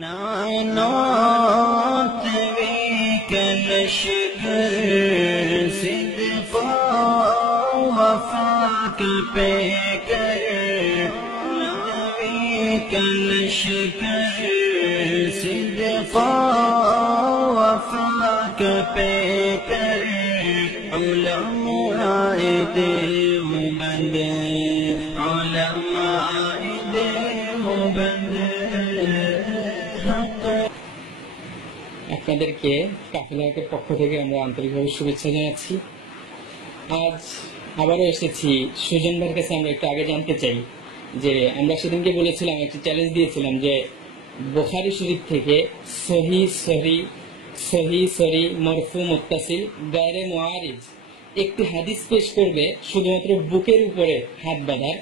نعنات بك الشكر صدقا وفاك بكر بك الشكر صدقا وفاك بكر علماء دیوبند علماء دیوبند আপনাদেরকে কাফেলার পক্ষ থেকে আমরা আন্তরিকভাবে শুভেচ্ছা জানাচ্ছি। আজ আবারও এসেছি সুজন ভাইয়ের কাছে। আমরা একটু আগে জানতে চাই যে আমরা সেদিনকে বলেছিলাম, একটি চ্যালেঞ্জ দিয়েছিলাম যে বুখারী শরীফ থেকে সহি সরি মরফু মুত্তাসিল গায়রে মুআরিজ একটি হাদিস পেশ করবে শুধুমাত্র বুকের উপরে হাত বাঁধার।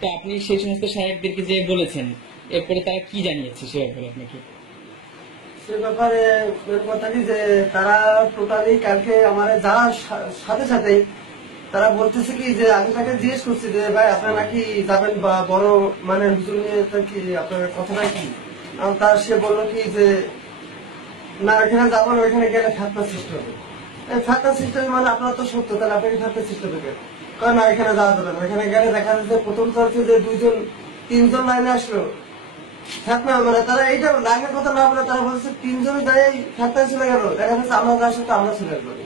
তো আপনি সেই সমস্ত শায়েখদেরকে যে বলেছেন, এরপরে তারা কি জানিয়েছে সে ব্যাপারে আপনাকে? সে ব্যাপারে কথা কি যে তারা টোটালি কালকে আমার যাওয়ার সাথে সাথে তারা বলতেছে কি যে আমি তাকে জিজ্ঞেস করছি যে ভাই আপনারা নাকি যাবেন বা বড় মানে হুজুর নিয়ে কি আপনার কথাটা কি? তার সে বললো কি যে না ওইখানে যাবো না, ওইখানে গেলে ফাতনা সৃষ্টি হবে। ফাতনা সৃষ্টি হবে মানে আপনার তো সত্য, তাহলে আপনাকে ফাতনা সৃষ্টি হবে কারণ না এখানে যাওয়া যাবে না। ওইখানে গেলে দেখা যাচ্ছে প্রথম চলছে যে তিনজন লাইনে আসলো ফাতনা হবে না। তারা এইটা লাইনের কথা না বলে তারা বলছে তিনজনে যাই ফাতনা চলে গেল, দেখা যাচ্ছে আমরা যার সাথে আমরা স্বীকার করি।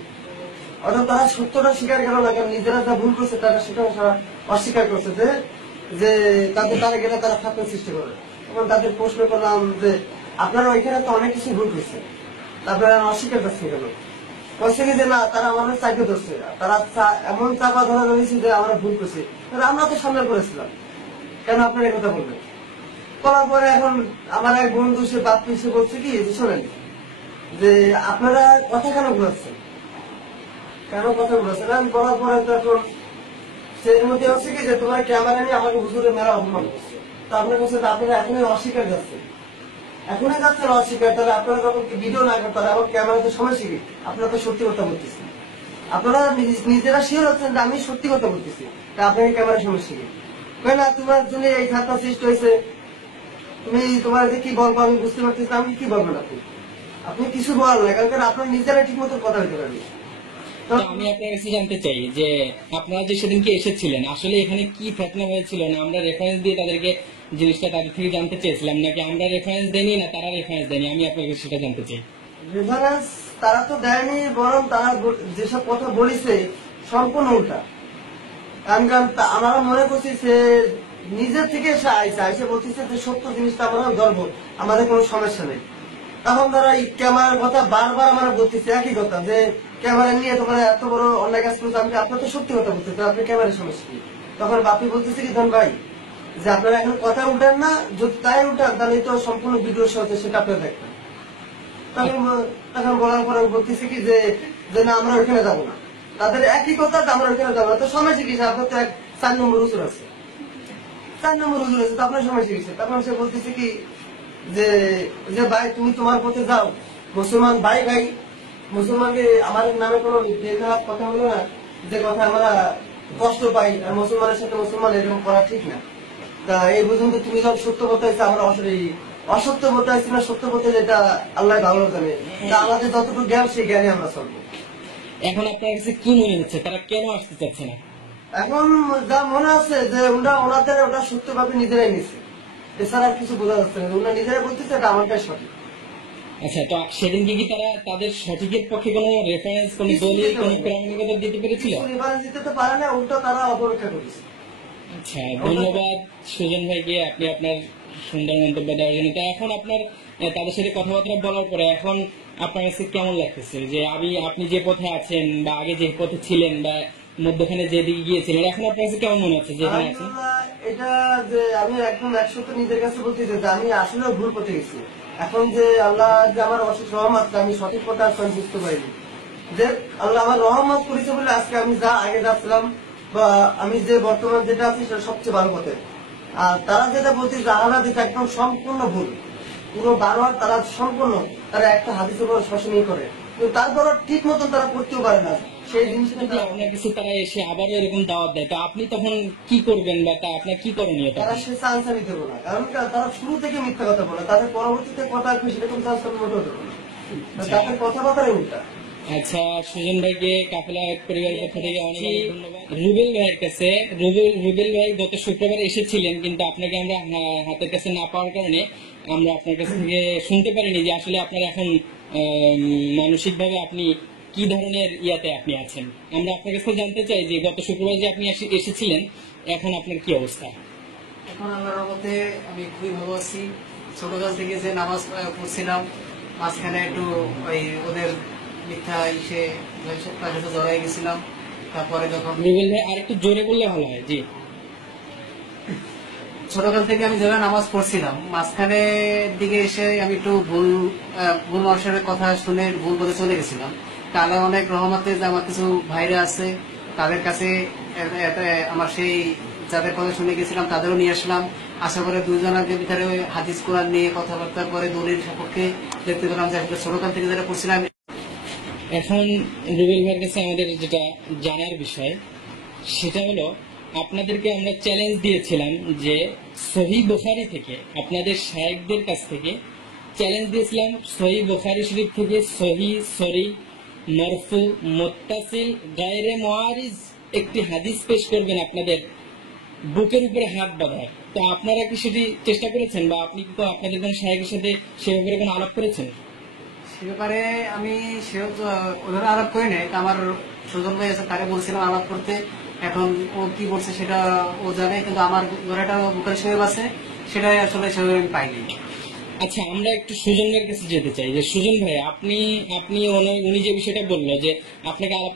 অর্থাৎ তারা সত্যটা স্বীকার গেল না, কারণ নিজেরা যা ভুল করছে তারা সেটা অস্বীকার করছে যে তারা গেলে তারা ফাতনা সৃষ্টি করে। এবং তাদের প্রশ্ন করলাম যে আপনারা ওইখানে তো অনেক কিছু ভুল করছে, তারপরে অস্বীকার করছে কেন? বলছে কি যে না তারা আমাদের চাইতে ধরছে, তারা এমন চাপা ধরা ধরেছে যে আমরা ভুল করছি, আমরা তো সামনে করেছিলাম, কেন আপনারা এই কথা বলবেন? করার পরে এখন আমার এক বন্ধু সে বাপ পিছিয়ে বলছে কি শোনেন যে আপনারা কথা কেন ঘুরাচ্ছেন, কেন কথা ঘুরাচ্ছেন? আমি বলার পরে তখন সেই মধ্যে হচ্ছে কি যে তোমার ক্যামেরা নিয়ে আমাকে হুজুরের মেলা অপমান করছে। তো আপনার কাছে আপনারা এখনই অস্বীকার যাচ্ছেন, এখনই যাচ্ছেন অস্বীকার, তাহলে আপনারা যখন ভিডিও না করতে এখন ক্যামেরাতে সমস্যা কি? আপনারা তো সত্যি কথা বলতেছেন, আপনারা নিজেরা শিওর হচ্ছেন যে আমি সত্যি কথা বলতেছি, তা আপনাকে ক্যামেরা সমস্যা কি? না তোমার জন্য এই খাতা সৃষ্টি হয়েছে, তুমি তোমার যে কি বলবো আমি বুঝতে পারতেছি, আমি কি বলবেন আপনি কিছু বলার না, কারণ আপনার নিজেরা ঠিক মতো কথা হইতে পারবেন। আমি আপনার কাছে জানতে চাই যে আপনারা যে সেদিনকে এসেছিলেন আসলে এখানে কি ফেতনা হয়েছিল, না আমরা রেফারেন্স দিয়ে তাদেরকে জিনিসটা তাদের থেকে জানতে চেয়েছিলাম, নাকি আমরা রেফারেন্স দেয়নি না তারা রেফারেন্স দেয়নি? আমি আপনার কাছে সেটা জানতে চাই। রেফারেন্স তারা তো দেয়নি, বরং তারা যেসব কথা বলেছে সম্পূর্ণ উল্টা। কারণ আমরা মনে করছি সে নিজের থেকে এসে আইসে বলতেছে যে সত্য জিনিসটা আমরা ধরবো, আমাদের কোনো সমস্যা নেই। তখন তারা এই ক্যামেরার কথা বারবার আমরা বলতেছি একই কথা যে ক্যামেরা নিয়ে তোমরা এত বড় অন্যায় কাজ করছো, আমি আপনার তো সত্যি কথা বলতেছি, আপনি ক্যামেরার সমস্যা নেই। তখন বাপি বলতেছে কি ধন ভাই যে আপনারা এখন কথা উঠান না, যদি তাই উঠান তাহলে তো সম্পূর্ণ ভিডিও সাথে সেটা আপনারা দেখবেন। তখন বলার পরে বলতেছে কি যে না আমরা ওইখানে যাবো না, তাদের একই কথা আমরা ওইখানে যাবো না। তো সমস্যা কি? আপনার তো 4 নম্বর হুজুর আছে, 4 নম্বর হুজুর আছে, তো আপনার সমস্যা কি? তখন সে বলতেছে কি যে ভাই তুমি তোমার পথে যাও, মুসলমান ভাই মুসলমানকে আমার নামে কোনো বেখারাপ কথা হলো না, যে কথা আমরা কষ্ট পাই, আর মুসলমানের সাথে মুসলমান এরকম করা ঠিক না। তা এই পর্যন্ত তুমি যখন সত্য বলতেছে আমরা অসত্য বলতেছি না, সত্য বলতে যেটা আল্লাহ ভালো জানে। তা আমাদের যতটুকু জ্ঞান সেই জ্ঞানে আমরা চলবো। এখন আপনার কাছে কি মনে হচ্ছে তারা কেন আসতে চাচ্ছে না? এখন যা মনে আছে যে ওটা সত্যভাবে নিজেরাই নিচ্ছে, এছাড়া আর কিছু বোঝা যাচ্ছে না। ওনারা নিজেরাই বলতেছে এটা আমারটাই সঠিক। আচ্ছা, তো সেদিনকে কি তারা তাদের সঠিকের পক্ষে কোনো রেফারেন্স, কোনো দলিল, কোনো প্রামাণিকতা দিতে পেরেছিল? রেফারেন্স দিতে তো পারে না, উল্টো তারা অপেক্ষা করেছে। আচ্ছা, ধন্যবাদ সুজন ভাইকে আপনি আপনার সুন্দর মন্তব্য দেওয়ার জন্য। তো এখন আপনার তাদের সাথে কথাবার্তা বলার পরে এখন আপনার কাছে কেমন লাগতেছে যে আপনি যে পথে আছেন বা আগে যে পথে ছিলেন বা মধ্যখানে যেদিকে গিয়েছিলেন, এখন আপনার কাছে কেমন মনে হচ্ছে যেখানে আছেন? এটা যে আমি একদম 100 নিজের কাছে বলতে যে আমি আসলে ভুল পথে গেছি। এখন যে আল্লাহ যে আমার অশেষ রহমত, আমি সঠিক পথে আসলে বুঝতে পারিনি যে আল্লাহ আমার রহমত করেছে বলে আজকে আমি যা আগে যাচ্ছিলাম বা আমি যে বর্তমান যেটা আছি সেটা সবচেয়ে ভালো পথে। আর তারা যেটা বলছে যে আল্লাহ যেটা একদম সম্পূর্ণ ভুল, পুরো 12 তারা সম্পূর্ণ তারা একটা হাদিসের উপর শাসনই করে, কিন্তু তারপরও ঠিক মতন তারা করতেও পারে না, সেই জিনিসটা যদি আপনার কাছে তারা এসে আবারও এরকম দাওয়াত দেয়, তো আপনি তখন কি করবেন বা তা আপনার কি করণীয় তারা তখন? সে চান্স আমি দেবো না, কারণ তারা শুরু থেকে মিথ্যা কথা বলে, তাদের পরবর্তীতে কথা আসবে সেরকম চান্স আমি মোটেও দেবো না। তাদের কথাবার্তাই উল্টা। আচ্ছা, সুজন ভাইকে কাফেলা পরিবারের পক্ষ থেকে অনেক অনেক ধন্যবাদ। রুবেল ভাইয়ের কাছে, রুবেল ভাই গত শুক্রবার এসেছিলেন, কিন্তু আপনাকে আমরা হাতের কাছে না পাওয়ার কারণে আমরা আপনার কাছ থেকে শুনতে পারিনি যে আসলে আপনার এখন মানসিক ভাবে আপনি কি ধরনের ইয়াতে আপনি আছেন। আমরা আপনার কাছে জানতে চাই যে গত শুক্রবার যে আপনি এসেছিলেন, এখন আপনার কি অবস্থা? এখন আল্লাহর রহমতে আমি খুবই ভালো আছি। ছোটকাল থেকে যে নামাজ পড়ছিলাম, মাঝখানে একটু ওই ওদের মিথ্যা এসে তার সাথে জড়াই গেছিলাম। তারপরে যখন রুবেল ভাই আর একটু জোরে বললে ভালো হয়। জি, ছোটকাল থেকে আমি যেভাবে নামাজ পড়ছিলাম, মাঝখানে দিকে এসে আমি একটু ভুল মানুষের কথা শুনে ভুল বলে চলে গেছিলাম। তাহলে অনেক রহমতে যে আমার কিছু ভাইরা আছে, তাদের কাছে আমার সেই যাদের কথা শুনে গেছিলাম তাদেরও নিয়ে আসলাম। আশা করে দুজনের ভিতরে হাদিস কোরআন নিয়ে কথাবার্তা করে দলিল সপক্ষে দেখতে পেলাম যে আসলে ছোটকাল থেকে যেটা পড়ছিলাম। এখন রুবেল ভাইয়ের কাছে আমাদের যেটা জানার বিষয় সেটা হলো, আপনাদেরকে আমরা চ্যালেঞ্জ দিয়েছিলাম যে সহিহ বুখারী থেকে, আপনাদের শায়েখদের কাছ থেকে চ্যালেঞ্জ দিয়েছিলাম, সহিহ বুখারী শরীফ থেকে সহিহ, সরিহ, মারফু, মুত্তাসিল, গায়রে মুআরিজ একটি হাদিস পেশ করবেন আপনাদের বুকের উপরে হাত বাঁধায়। তো আপনারা কি সেটি চেষ্টা করেছেন, বা আপনি কি আপনাদের কোন শায়েখের সাথে সে ব্যাপারে কোনো আলাপ করেছেন? সে ব্যাপারে আমি সেহেতু ওদের আলাপ করি নাই, আমার সুজন ভাই আছে তাকে বলছিলাম আলাপ করতে। এখন ও কি বলছে সেটা ও জানে, কিন্তু আমার ঘরে একটা বুখারী শরীফ আছে, সেটাই আসলে সেভাবে আমি পাইনি। আচ্ছা, আমরা একটু সুজন ভাইয়ের কাছে যেতে চাই যে সুজন ভাই, আপনি উনি যে বিষয়টা বললো যে আপনাকে আলাপ